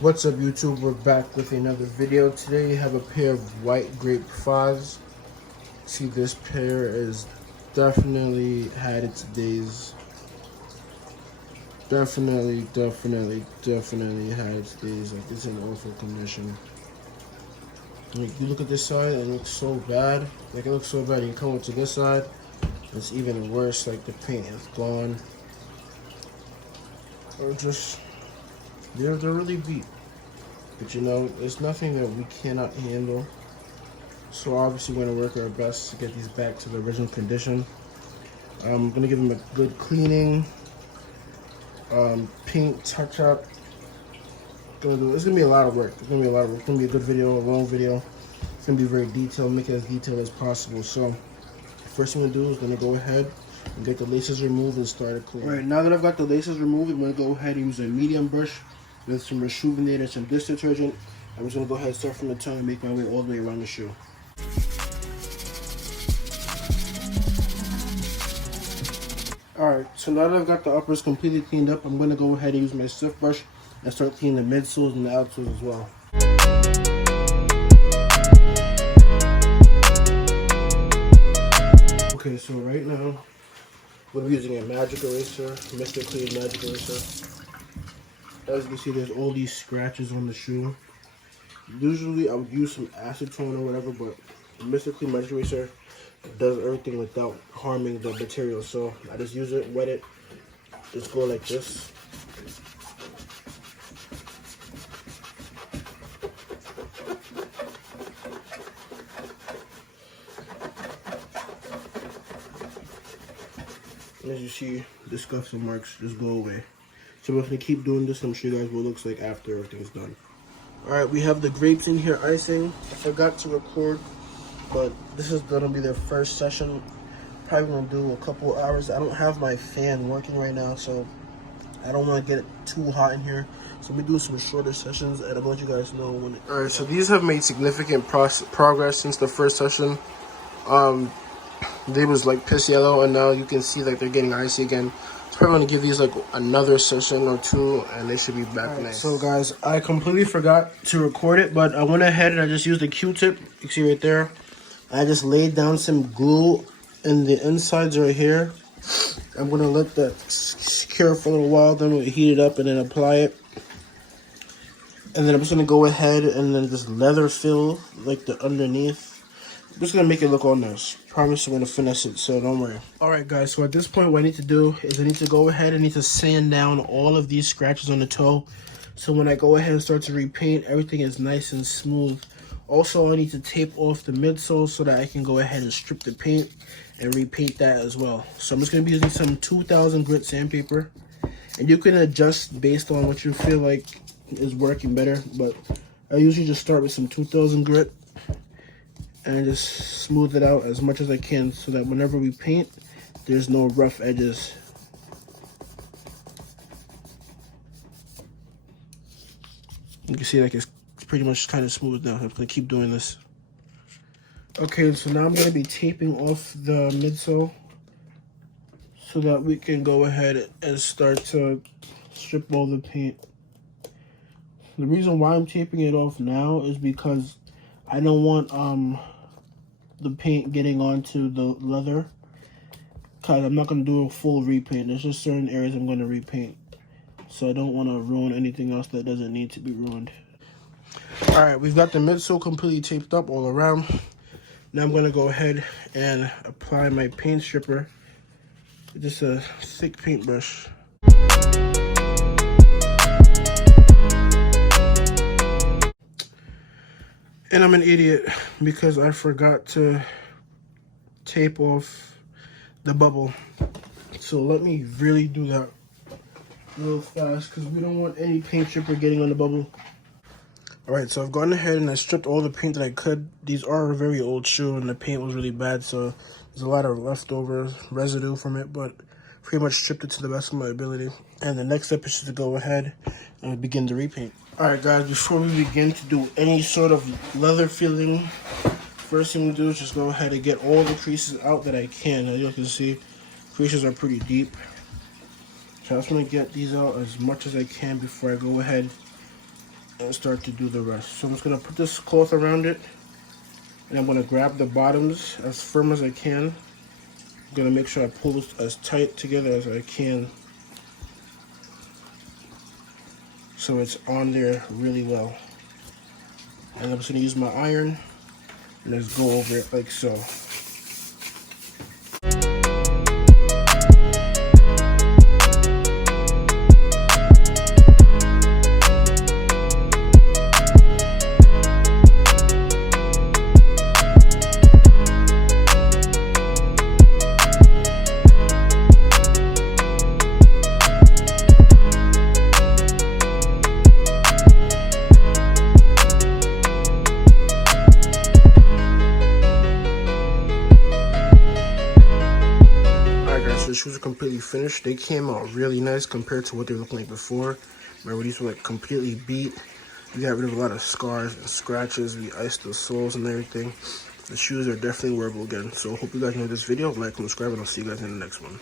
What's up, YouTube? We're back with another video. Today I have a pair of white grape fuzz. See, this pair is definitely had its days. Definitely had its days. Like, it's in awful condition. Like, you look at this side and it looks so bad. Like, it looks so bad. You come up to this side, it's even worse. Like, the paint is gone. Or just, they're really beat. But you know, there's nothing that we cannot handle. So obviously we're gonna work our best to get these back to the original condition. I'm gonna give them a good cleaning, paint touch up. It's gonna be a lot of work. It's gonna be a good video, a long video. It's gonna be very detailed, make it as detailed as possible. So first thing I'm gonna do is gonna go ahead and get the laces removed and start it clean. Alright, now that I've got the laces removed, I'm gonna go ahead and use a medium brush with some Rejuvenate and some dish detergent. I'm just gonna go ahead and start from the tongue and make my way all the way around the shoe. Alright, so now that I've got the uppers completely cleaned up, I'm gonna go ahead and use my stiff brush and start cleaning the midsoles and the outsoles as well. Okay, so right now, we're using a magic eraser, Mr. Clean magic eraser. As you can see, there's all these scratches on the shoe. Usually I would use some acetone or whatever, but Mr. Clean magic eraser does everything without harming the material. So I just use it, wet it, just go like this. And as you see, the scuffs and marks just go away. So we're going to keep doing this, and I'm show you guys what it looks like after everything's done. Alright, we have the grapes in here icing. I forgot to record, but this is going to be their first session. Probably going to do a couple hours. I don't have my fan working right now, so I don't want to get it too hot in here. So we do some shorter sessions, and I'll let you guys know when it... Alright, so these have made significant progress since the first session. They was like piss yellow, and now you can see like they're getting icy again. So probably gonna give these like another session or two, and they should be back nice. So guys, I completely forgot to record it, but I went ahead and I just used a Q-tip. You can see right there. I just laid down some glue in the insides right here. I'm gonna let that cure for a little while, then we'll heat it up and then apply it. And then I'm just gonna go ahead and then just leather fill like the underneath. I'm just gonna make it look all nice. Promise I'm gonna finesse it, so don't worry. Alright guys, so at this point what I need to do is I need to go ahead and sand down all of these scratches on the toe. So when I go ahead and start to repaint, everything is nice and smooth. Also, I need to tape off the midsole so that I can go ahead and strip the paint and repaint that as well. So I'm just gonna be using some 2000 grit sandpaper. And you can adjust based on what you feel like is working better, but I usually just start with some 2000 grit and just smooth it out as much as I can so that whenever we paint, there's no rough edges. You can see like it's pretty much kind of smooth now. I'm gonna keep doing this. Okay, so now I'm gonna be taping off the midsole so that we can go ahead and start to strip all the paint. The reason why I'm taping it off now is because I don't want the paint getting onto the leather, because I'm not going to do a full repaint. There's just certain areas I'm going to repaint, so I don't want to ruin anything else that doesn't need to be ruined. Alright, we've got the midsole completely taped up all around. Now I'm going to go ahead and apply my paint stripper, just a thick paintbrush. And I'm an idiot because I forgot to tape off the bubble. So let me really do that real fast because we don't want any paint stripper getting on the bubble. Alright, so I've gone ahead and I stripped all the paint that I could. These are a very old shoe and the paint was really bad, so there's a lot of leftover residue from it, but pretty much stripped it to the best of my ability. And the next step is to go ahead and begin the repaint. Alright guys, before we begin to do any sort of leather filling, first thing we do is just go ahead and get all the creases out that I can. As you can see, creases are pretty deep. So I just want to get these out as much as I can before I go ahead and start to do the rest. So I'm just gonna put this cloth around it, and I'm gonna grab the bottoms as firm as I can. I'm gonna make sure I pull this as tight together as I can, so it's on there really well. And I'm just gonna use my iron and just go over it like so. The shoes are completely finished. They came out really nice compared to what they were looking like before. Remember, these were like completely beat. We got rid of a lot of scars and scratches. We iced the soles and everything. The shoes are definitely wearable again. So hope you guys enjoyed this video. Like and subscribe, and I'll see you guys in the next one.